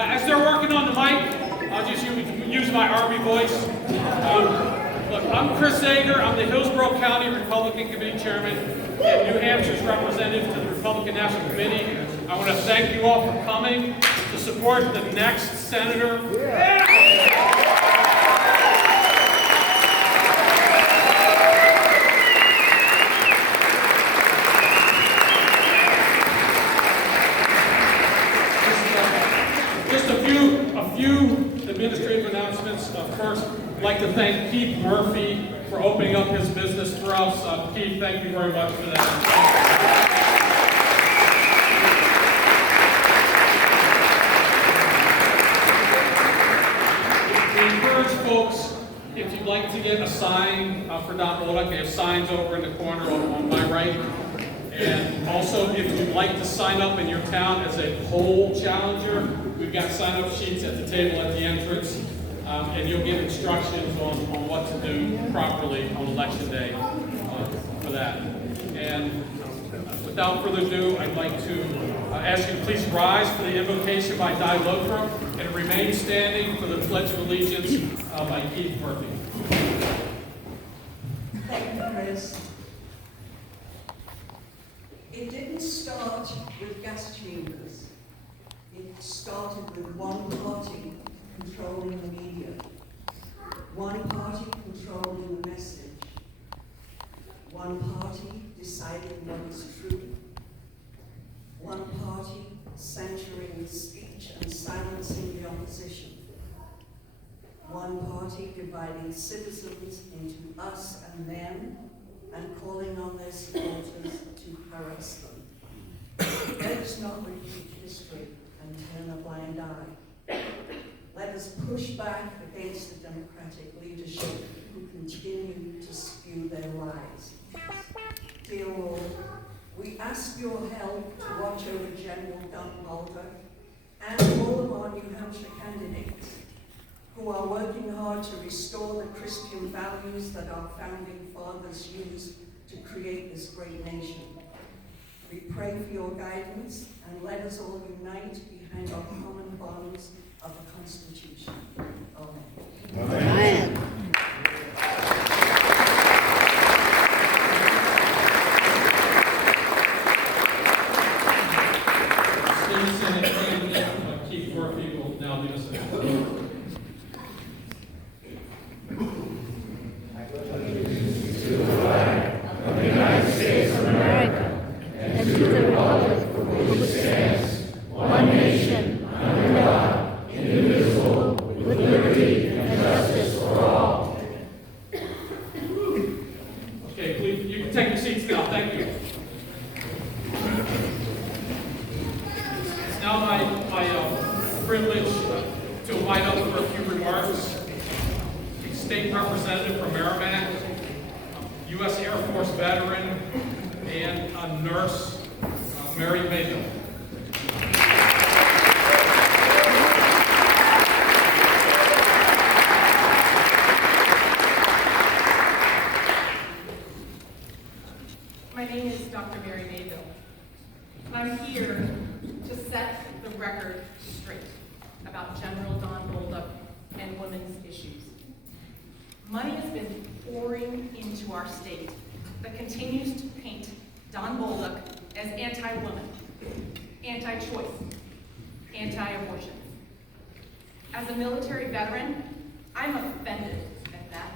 as they're working on the mic, I'll just use my Army voice. Look, I'm Chris Sager. I'm the Hillsborough County Republican Committee Chairman and New Hampshire's representative to the Republican National Committee. I want to thank you all for coming to support the next senator. Just a few administrative announcements. First, I'd like to thank Keith Murphy for opening up his business for us. Keith, thank you very much for that. We encourage folks, if you'd like to get a sign for Don Bolduc, they have signs over in the corner on my right. And also, if you'd like to sign up in your town as a poll challenger, we've got sign-up sheets at the table at the entrance, and you'll get instructions on what to do properly on election day for that. And without further ado, I'd like to ask you to please rise for the invocation by Di Lothrop and remain standing for the Pledge of Allegiance by Keith Murphy. Thank you, Chris. It didn't start with gas chambers. It started with one party controlling the media, one party controlling the message, one party deciding what is true, one party censoring speech and silencing the opposition, one party dividing citizens into us and them, and calling on their supporters to harass them. Let us not repeat history and turn a blind eye. Let us push back against the Democratic leadership who continue to spew their lies. Dear Lord, we ask your help to watch over General Don Bolduc and all of our New Hampshire candidates who are working hard to restore the Christian values that our founding fathers used to create this great nation. We pray for your guidance and let us all unite behind our common bonds of the Constitution. Amen. Amen. State Senate candidate Keith Murphy will now lead us in prayer. Privilege to invite up for a few remarks. State Representative from Merrimack, U.S. Air Force veteran, and a nurse, Mary Mayville. My name is Dr. Mary Mayville. I'm here to set the record straight about General Don Bolduc and women's issues. Money has been pouring into our state that continues to paint Don Bolduc as anti-woman, anti-choice, anti-abortion. As a military veteran, I'm offended at that.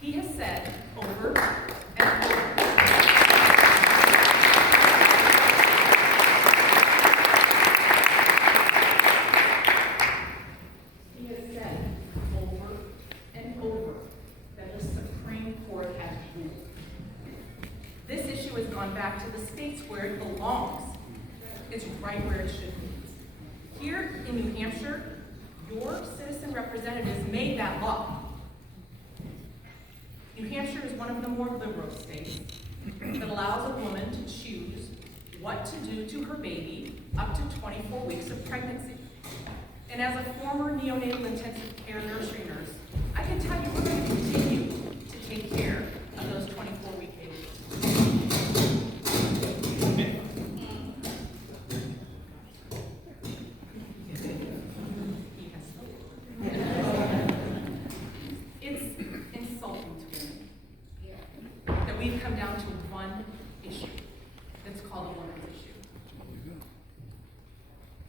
He has said over and over back to the states where it belongs. It's right where it should be. Here in New Hampshire, your citizen representatives made that law. New Hampshire is one of the more liberal states that allows a woman to choose what to do to her baby up to 24 weeks of pregnancy. And as a former neonatal intensive care nursery nurse, I can tell you we're going to continue to take care of those 24-week babies.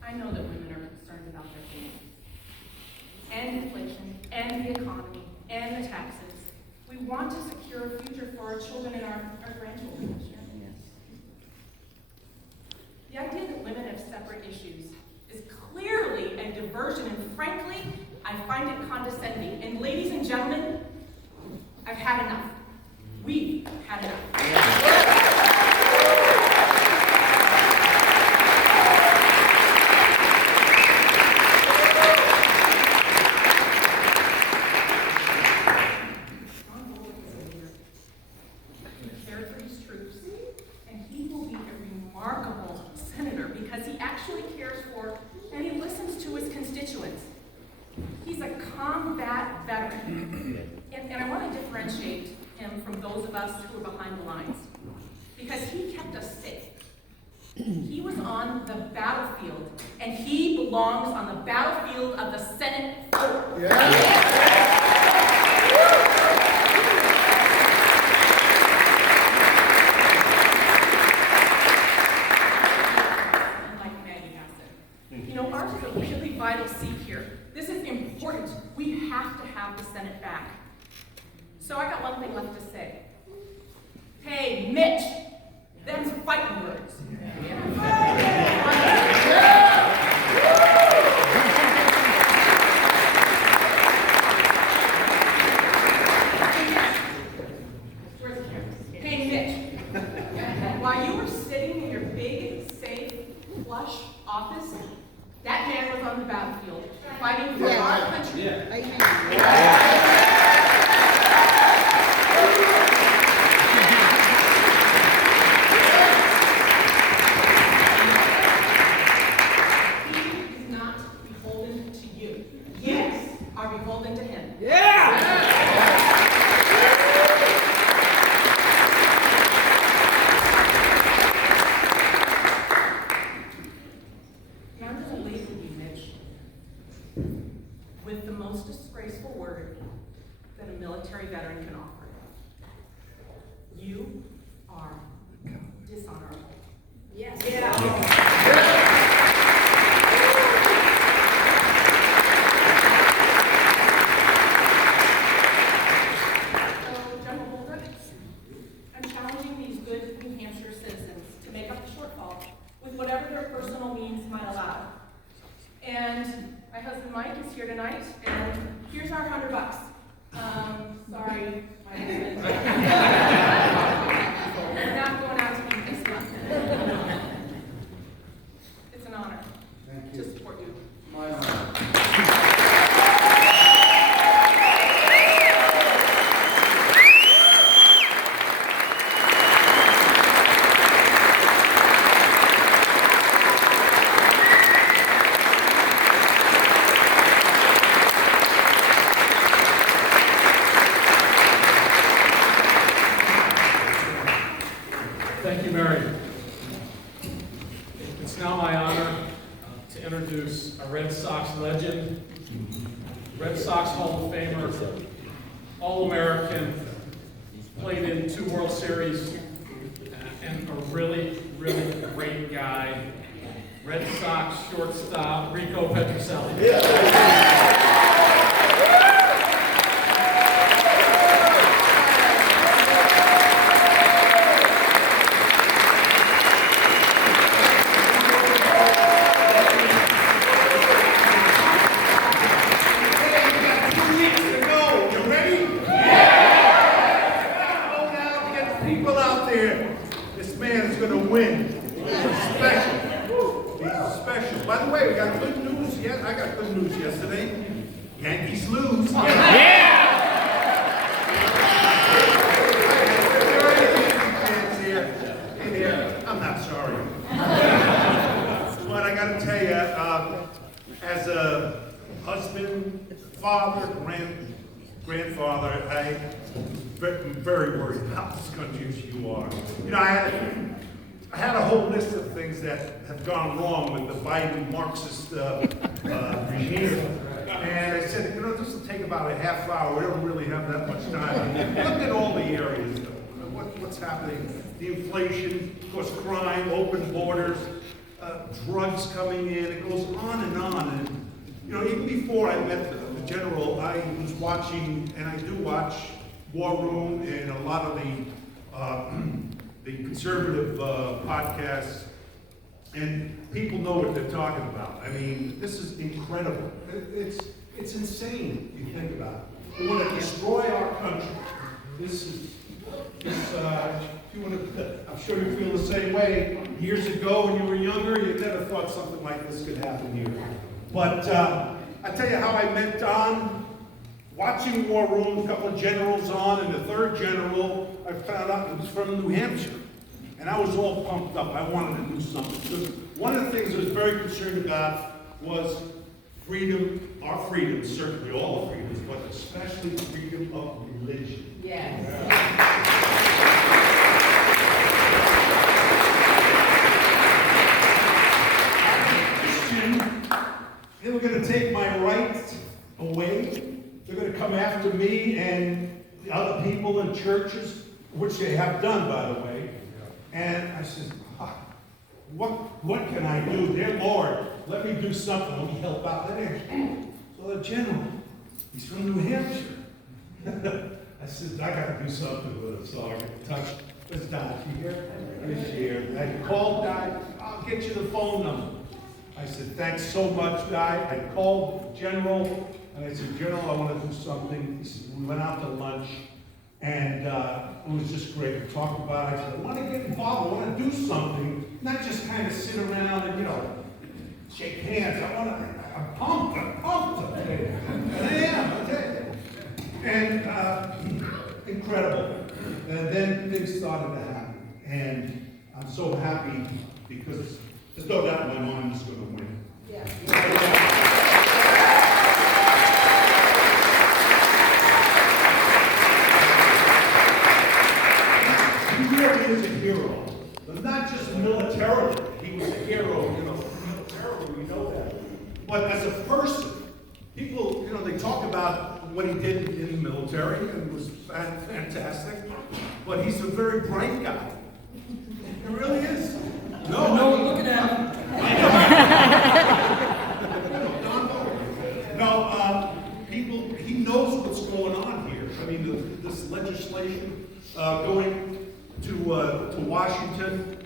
I know that women are concerned about their families, and inflation, and the economy, and the taxes. We want to secure a future for our children and our grandchildren. The idea that women have separate issues is clearly a diversion, and frankly, I find it condescending. And ladies and gentlemen, I've had enough. We've had enough. He's a combat veteran, and I want to differentiate him from those of us who are behind the lines, because he kept us safe. He was on the battlefield, and he belongs on the battlefield of the Senate floor. Ours is a really vital seat here. This is important. We have to have the Senate back. So I got one thing left to say. Hey, Mitch, them's fighting words. Where's the camera? Hey, Mitch, while you were sitting in your big, safe, plush office, that man was on the battlefield, fighting for our country. He is not beholden to you. You are beholden to him. With the most disgraceful word that a military veteran can offer. You are dishonorable. Yes. So, General Holder, I'm challenging these good New Hampshire citizens to make up the shortfall with whatever their personal means might allow. And my husband Mike is here tonight, and here's our $100. Sorry, my husband. We're not going out to eat this month. It's an honor to support you. My honor. Thank you, Mary. It's now my honor to introduce a Red Sox legend, Red Sox Hall of Famer, All-American, played in 2 World Series, and a really, really great guy, Red Sox shortstop, Rico Petrocelli. People out there, this man's gonna win. He's special. He's special. By the way, we got good news. Yeah, I got good news yesterday. Yankees lose. I'm not sorry. But I gotta tell you, as a husband, father, grandfather, I'm very worried about this country as you are. You know, I had a whole list of things that have gone wrong with the Biden Marxist regime. And I said, you know, this will take about a half hour. We don't really have that much time. Look at all the areas, what's happening. The inflation, of course, crime, open borders, drugs coming in. It goes on and on. And, you know, even before I met the general, I was watching, and I do watch War Room and a lot of the conservative podcasts, and people know what they're talking about. I mean, this is incredible. It's insane if you think about it. They want to destroy our country. If you want to, I'm sure you feel the same way. Years ago, when you were younger, you never thought something like this could happen here. But I tell you how I met Don. Watching War Room, a couple of generals on, and the third general, I found out it was from New Hampshire. And I was all pumped up. I wanted to do something. Because one of the things I was very concerned about was freedom, our freedoms, certainly all freedoms, but especially freedom of religion. Yes. Christian, they were going to take my rights away. They're going to come after me and the other people in churches, which they have done, by the way. And I said, what can I do? Dear Lord, let me do something. Let me help out there. So the general, he's from New Hampshire. I said, I got to do something with him. So I touched, where's Di? She here? She's here. I called Di. I'll get you the phone number. I said, thanks so much, Di. I called the general, and I said, General, I want to do something. He said, we went out to lunch, and it was just great to talk about it. I said, I want to get involved. I want to do something, not just kind of sit around and, shake hands. I'm pumped. I'll tell you. And I am, I'll tell you. And incredible. And then things started to happen. And I'm so happy because there's no doubt my mom is going to win. Yeah. He really is a hero. But not just militarily. He was a hero, militarily, we know that. But as a person, people, they talk about what he did in the military, and it was fantastic. But he's a very bright guy. He really is. No, looking at him. He knows what's going on here. I mean, this legislation going to Washington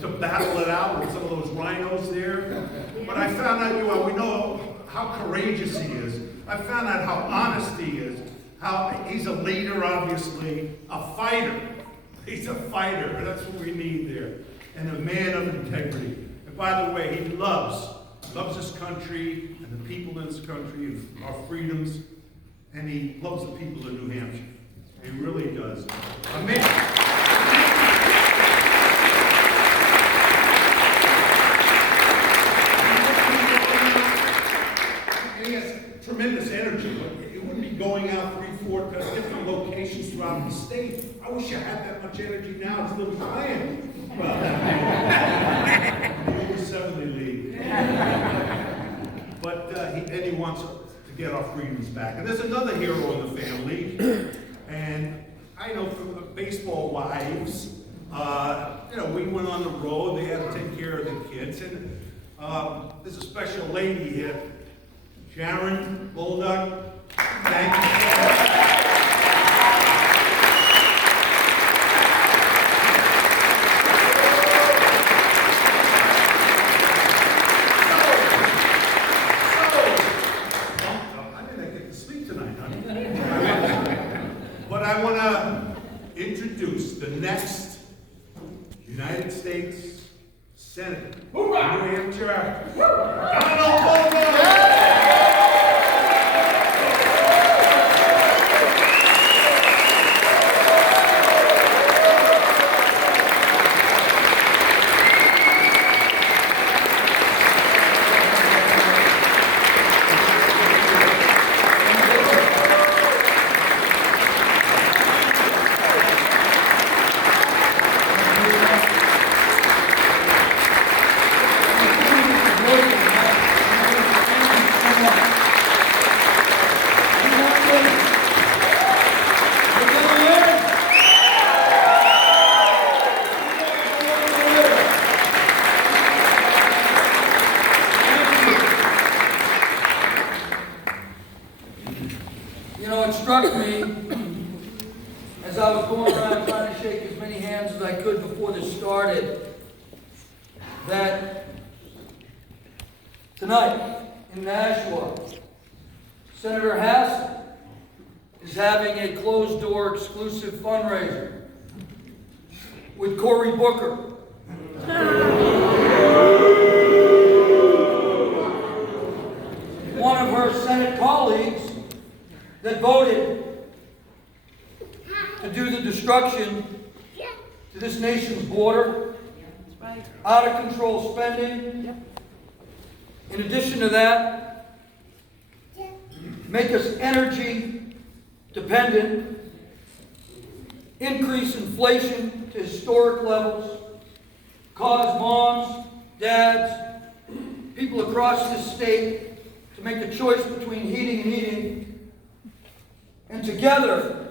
to battle it out with some of those rhinos there. But I found out, we know how courageous he is. I found out how honest he is. How he's a leader, obviously, a fighter. He's a fighter, and that's what we need there. And a man of integrity. And by the way, he loves this country and the people in this country and our freedoms. And he loves the people of New Hampshire. He really does. A man. He has tremendous energy. It wouldn't be going out 3-4 different locations throughout the state. I wish I had that much energy now and still be playing. Well, the over 70 league. But he wants to get our freedoms back. And there's another hero in the family. And I know from baseball wives, we went on the road. They had to take care of the kids. And there's a special lady here, Sharon Bulldog. Thank you. But I want to introduce the next United States Senator. New Hampshire. Donald Bulldog. Tonight, in Nashua, Senator Hassan is having a closed-door exclusive fundraiser with Cory Booker. One of her Senate colleagues that voted to do the destruction to this nation's border, out of control spending. In addition to that, make us energy dependent, increase inflation to historic levels, cause moms, dads, people across this state to make a choice between heating and eating. And together,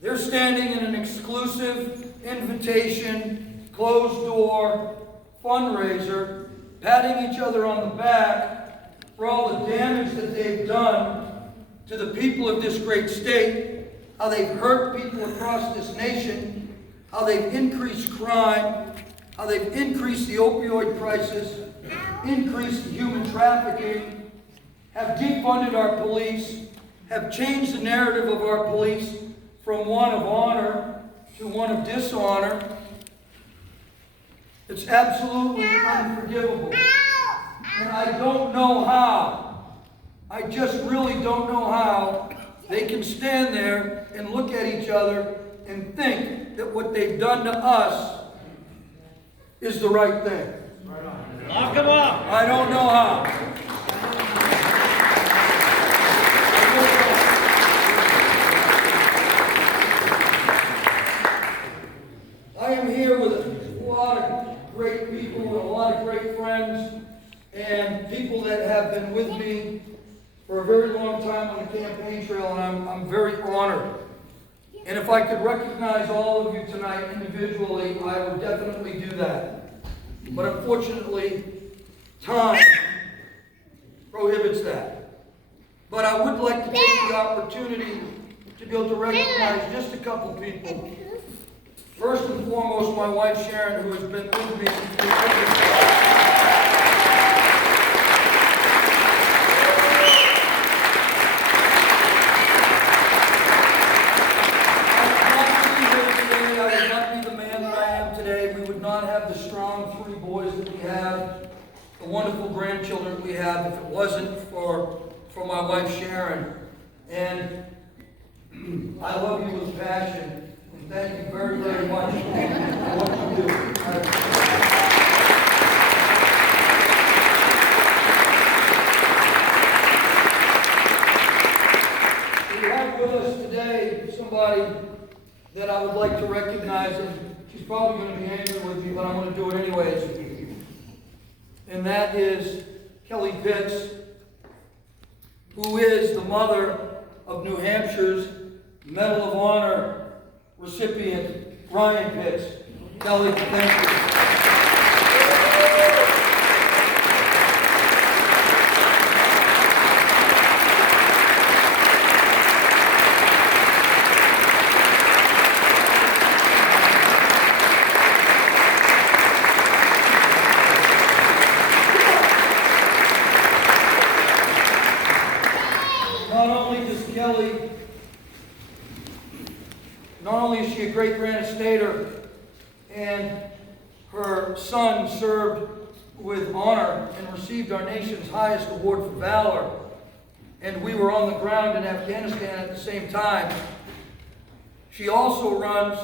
they're standing in an exclusive invitation, closed-door fundraiser, patting each other on the back for all the damage that they've done to the people of this great state, how they've hurt people across this nation, how they've increased crime, how they've increased the opioid crisis, increased the human trafficking, have defunded our police, have changed the narrative of our police from one of honor to one of dishonor. It's absolutely unforgivable. And I don't know how, I just really don't know how they can stand there and look at each other and think that what they've done to us is the right thing. Lock them up! I don't know how. I am here with a lot of great people and a lot of great friends and people that have been with me for a very long time on the campaign trail, and I'm very honored. And if I could recognize all of you tonight individually, I would definitely do that. But unfortunately, time prohibits that. But I would like to take the opportunity to be able to recognize just a couple people. First and foremost, my wife Sharon, who has been with me since the beginning. The strong 3 boys that we have, the wonderful grandchildren we have, if it wasn't for my wife Sharon. And I love you with passion, and thank you very, very much for what you do. We have with us today somebody that I would like to recognize, and she's probably going to be angry with me, but I'm going to do it anyways. And that is Kelly Pitts, who is the mother of New Hampshire's Medal of Honor recipient, Ryan Pitts. Kelly, thank you. Not only is she a great Granite Stater, and her son served with honor and received our nation's highest award for valor, and we were on the ground in Afghanistan at the same time. She also runs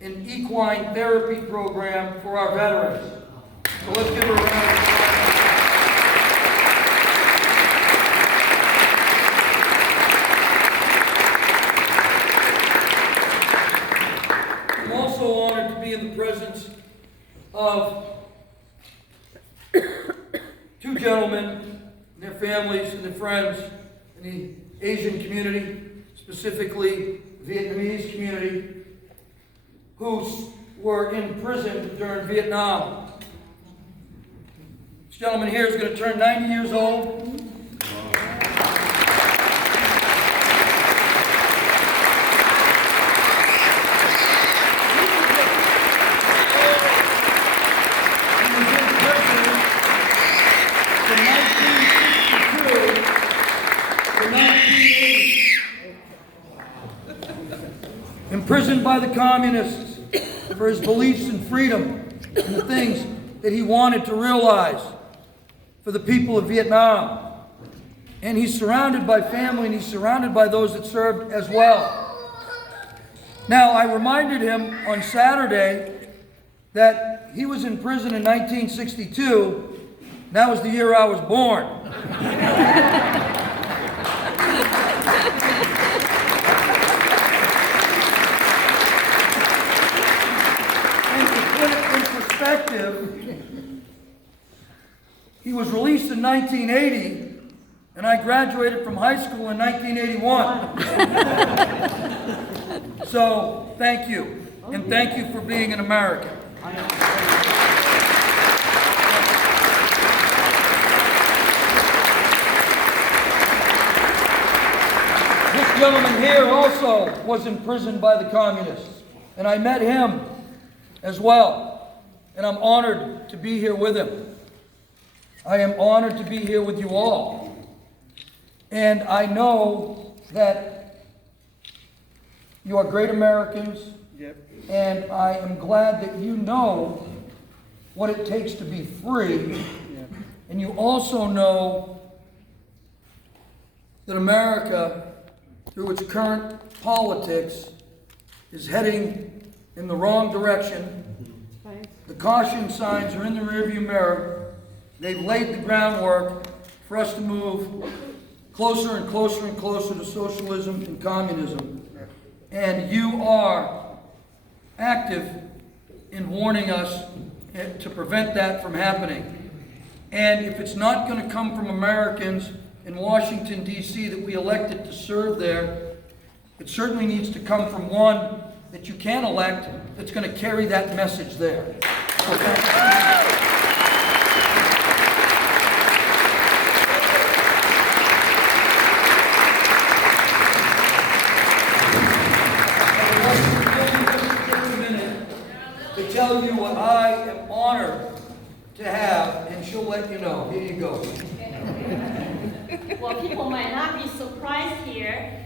an equine therapy program for our veterans. So let's give her a round of applause. Honored to be in the presence of 2 gentlemen and their families and their friends in the Asian community, specifically Vietnamese community, who were in prison during Vietnam. This gentleman here is going to turn 90 years old. imprisoned by the communists for his beliefs in freedom and the things that he wanted to realize for the people of Vietnam. And he's surrounded by family, and he's surrounded by those that served as well. Now, I reminded him on Saturday that he was in prison in 1962. That was the year I was born. And to put it in perspective, he was released in 1980, and I graduated from high school in 1981. So, thank you. And thank you for being an American. This gentleman here also was imprisoned by the communists. And I met him as well. And I'm honored to be here with him. I am honored to be here with you all. And I know that you are great Americans. Yep. And I am glad that you know what it takes to be free. Yep. And you also know that America, through its current politics, is heading in the wrong direction. The caution signs are in the rearview mirror. They've laid the groundwork for us to move closer and closer and closer to socialism and communism. And you are active in warning us to prevent that from happening. And if it's not going to come from Americans in Washington, D.C. that we elected to serve there, it certainly needs to come from one that you can elect that's going to carry that message there. So thank you. Tell you what I am honored to have, and she'll let you know. Here you go. Well, people might not be surprised here.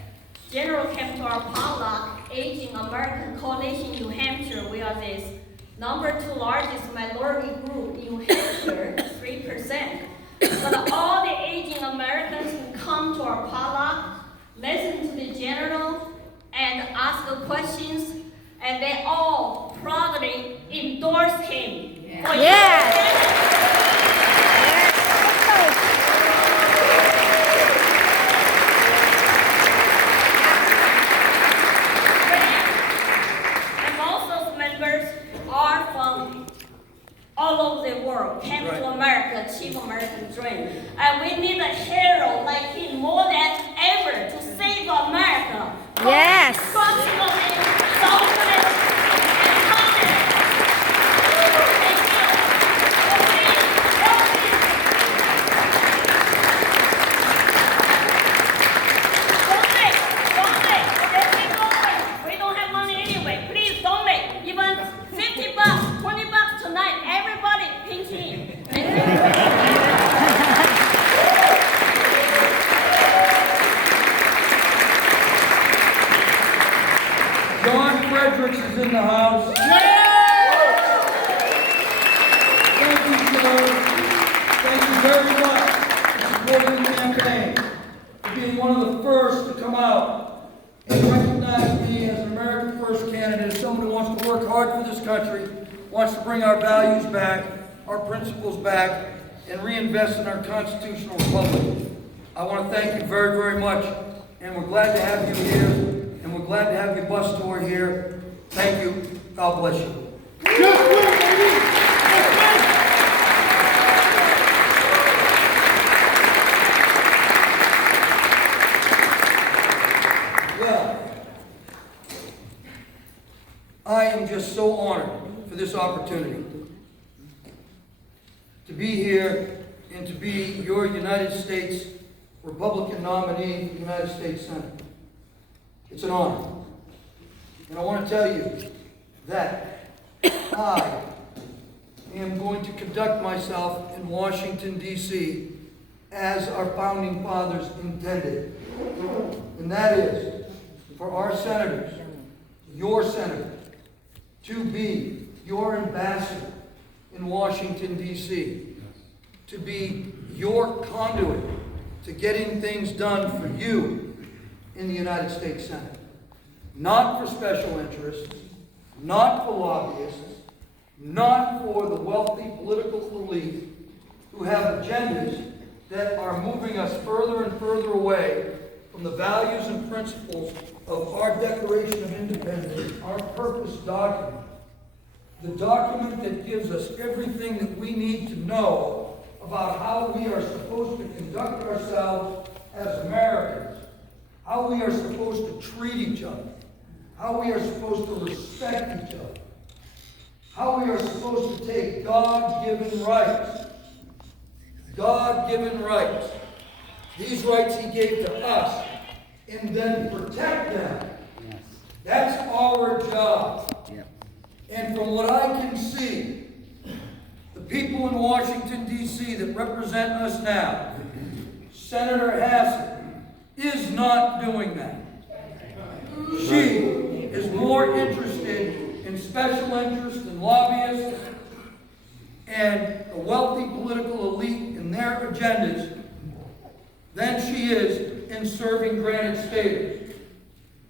General came to our potluck, aging American Coalition, New Hampshire. We are this #2 largest minority group in New Hampshire, 3%. But all the aging Americans who come to our potluck, listen to the general, and ask questions, and they all proudly endorse him. And most of those members are from all over the world, came to America, achieve American dream. And we need a hero like him more than ever to save America. Yes. Is in the house. Thank you, George. Thank you very much for supporting the campaign, for being one of the first to come out and recognize me as an American First candidate, as someone who wants to work hard for this country, wants to bring our values back, our principles back, and reinvest in our constitutional republic. I want to thank you very, very much, and we're glad to have you here, and we're glad to have your bus tour here. Thank you. God bless you. Well, I am just so honored for this opportunity to be here and to be your United States Republican nominee for the United States Senate. It's an honor. And I want to tell you that I am going to conduct myself in Washington, D.C. as our founding fathers intended. And that is for our senators to your senator, to be your ambassador in Washington, D.C., to be your conduit to getting things done for you in the United States Senate. Not for special interests, not for lobbyists, not for the wealthy political elite who have agendas that are moving us further and further away from the values and principles of our Declaration of Independence, our purpose document, the document that gives us everything that we need to know about how we are supposed to conduct ourselves as Americans, how we are supposed to treat each other, how we are supposed to respect each other, how we are supposed to take God-given rights. God-given rights. These rights He gave to us, and then protect them. That's our job. And from what I can see, the people in Washington, D.C. that represent us now, Senator Hassan is not doing that. She is more interested in special interests and lobbyists and a wealthy political elite and their agendas than she is in serving granite status.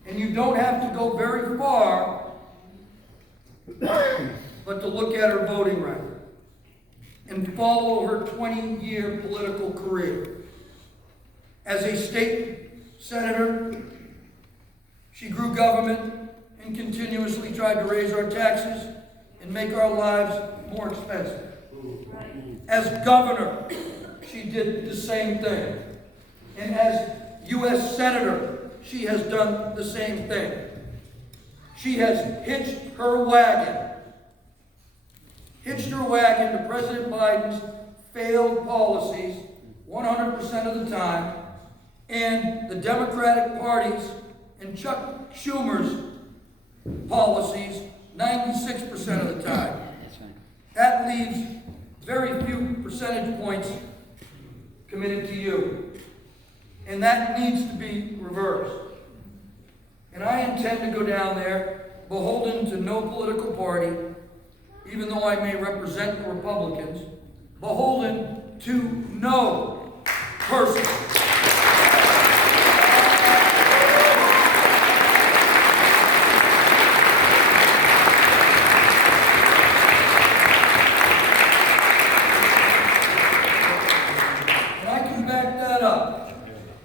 And you don't have to go very far but to look at her voting record and follow her 20-year political career. As a state senator, she grew government and continuously tried to raise our taxes and make our lives more expensive. As governor, she did the same thing. And as U.S. Senator, she has done the same thing. She has hitched her wagon to President Biden's failed policies 100% of the time, and the Democratic Party's and Chuck Schumer's policies 96% of the time. That leaves very few percentage points committed to you. And that needs to be reversed. And I intend to go down there beholden to no political party, even though I may represent the Republicans, beholden to no person. And I can back that up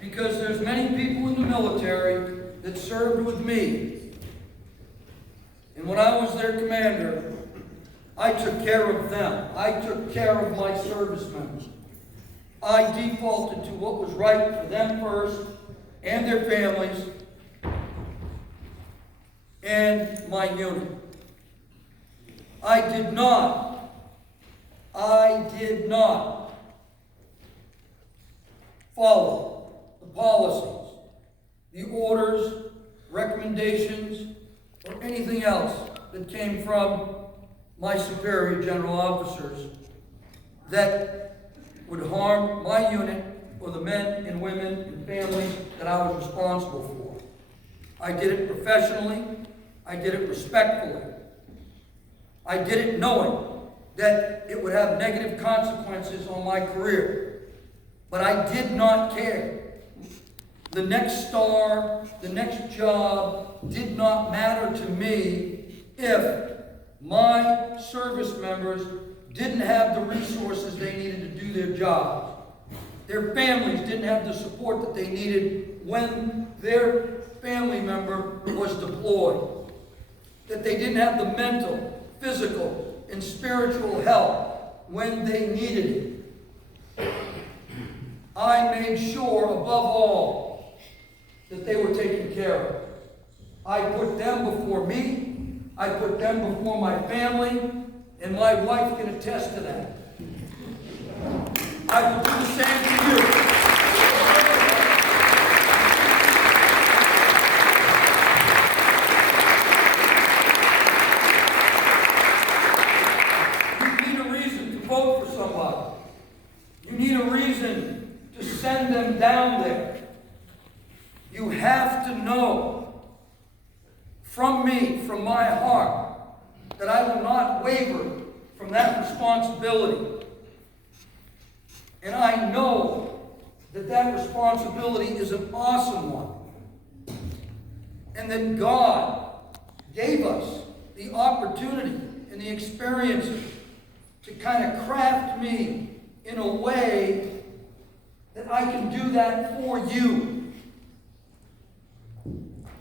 because there's many people in the military that served with me. And when I was their commander, I took care of them. I took care of my service members. I defaulted to what was right for them first and their families and my unit. I did not follow the policies, the orders, recommendations, or anything else that came from my superior general officers that would harm my unit or the men and women and families that I was responsible for. I did it professionally. I did it respectfully. I did it knowing that it would have negative consequences on my career. But I did not care. The next star, the next job did not matter to me if my service members didn't have the resources they needed to do their jobs. Their families didn't have the support that they needed when their family member was deployed. That they didn't have the mental, physical, and spiritual help when they needed it. I made sure, above all, that they were taken care of. I put them before me. I put them before my family, and my wife can attest to that. I will do the same to you. You need a reason to vote for somebody. You need a reason to send them down there. You have to know from me, from my heart, that I will not waver from that responsibility. And I know that that responsibility is an awesome one. And that God gave us the opportunity and the experiences to kind of craft me in a way that I can do that for you.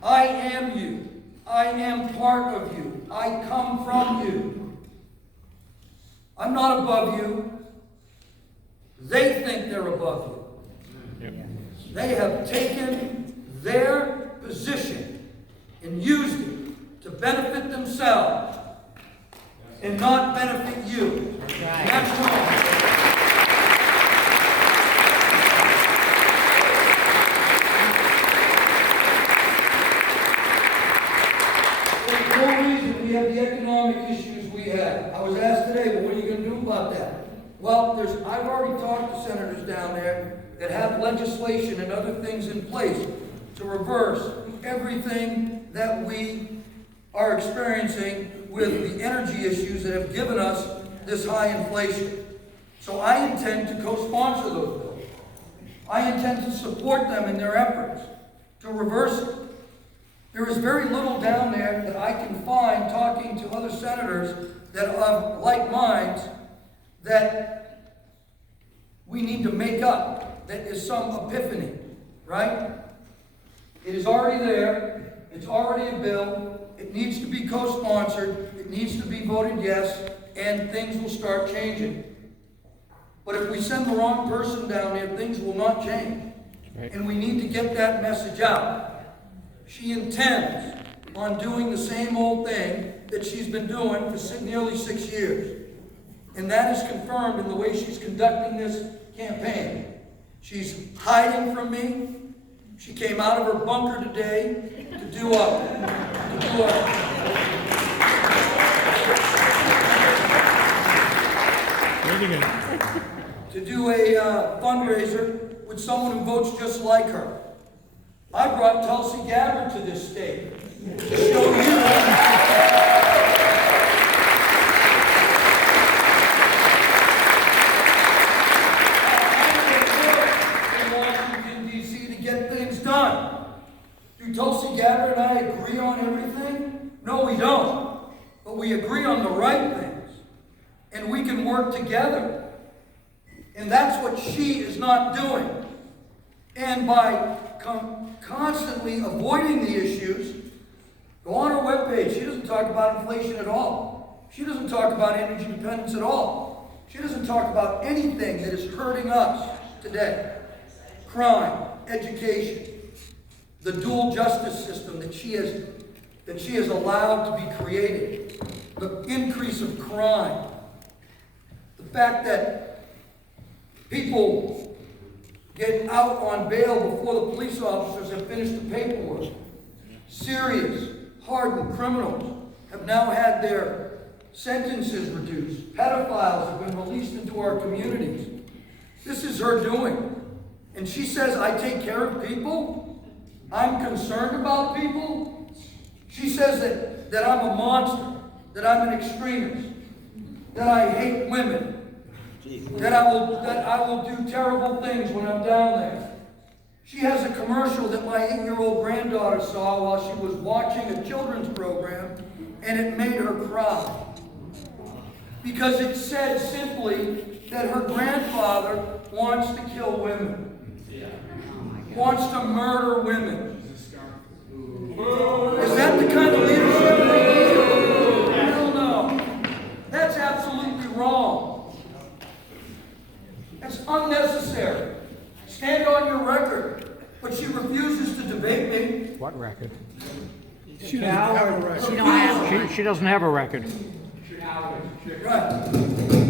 I am you. I am part of you. I come from you. I'm not above you. They think they're above you. They have taken their position and used it to benefit themselves and not benefit you. That's wrong. There's no reason we have the economic issues we have. I was asked today, well, what are you going to do about that? Well, I've already talked to senators down there that have legislation and other things in place to reverse everything that we are experiencing with the energy issues that have given us this high inflation. So I intend to co-sponsor those bills. I intend to support them in their efforts to reverse it. There is very little down there that I can find talking to other senators that have like minds that we need to make up, that is some epiphany, right? It is already there. It's already a bill. It needs to be co-sponsored. It needs to be voted yes, and things will start changing. But if we send the wrong person down there, things will not change. And we need to get that message out. She intends on doing the same old thing that she's been doing for nearly 6 years. And that is confirmed in the way she's conducting this campaign. She's hiding from me. She came out of her bunker today to do a fundraiser with someone who votes just like her. I brought Tulsi Gabbard to this state to show you. Do Tulsi Gabbard and I agree on everything? No, we don't. But we agree on the right things. And we can work together. And that's what she is not doing. And by constantly avoiding the issues, go on her webpage. She doesn't talk about inflation at all. She doesn't talk about energy dependence at all. She doesn't talk about anything that is hurting us today. Crime, education, the dual justice system that she has allowed to be created, the increase of crime, the fact that people get out on bail before the police officers have finished the paperwork. Serious, hardened criminals have now had their sentences reduced. Pedophiles have been released into our communities. This is her doing. And she says, I take care of people? I'm concerned about people? She says that I'm a monster, that I'm an extremist, that I hate women, that I will do terrible things when I'm down there. She has a commercial that my 8-year-old granddaughter saw while she was watching a children's program, and it made her cry. Because it said simply that her grandfather wants to kill women. Wants to murder women. Is that the kind of leadership we need? Hell no. That's absolutely wrong. That's unnecessary. Stand on your record. But she refuses to debate me. What record? She doesn't have a record. She doesn't have a record. Right.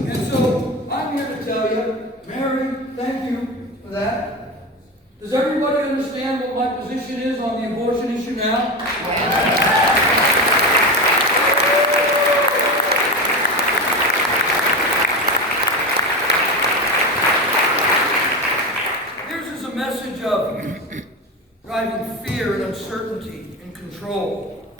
And so I'm here to tell you, Mary, thank you for that. Does everybody understand what my position is on the abortion issue now? Here's is a message of driving fear and uncertainty and control.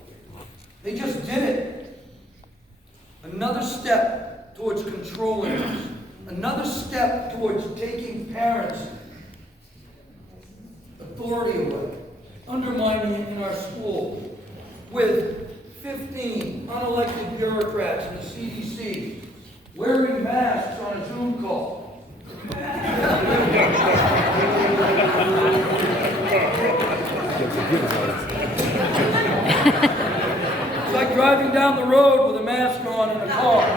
another step towards taking parents' authority away, undermining it in our school, with 15 unelected bureaucrats in the CDC wearing masks on a Zoom call. It's like driving down the road with a mask on in a car.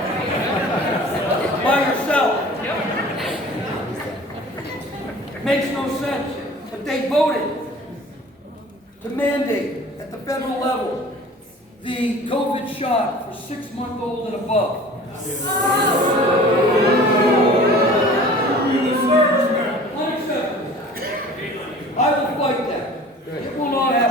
By yourself. It makes no sense. But they voted to mandate at the federal level the COVID shot for 6-month-old and above. Unacceptable. I will fight that. It will not happen.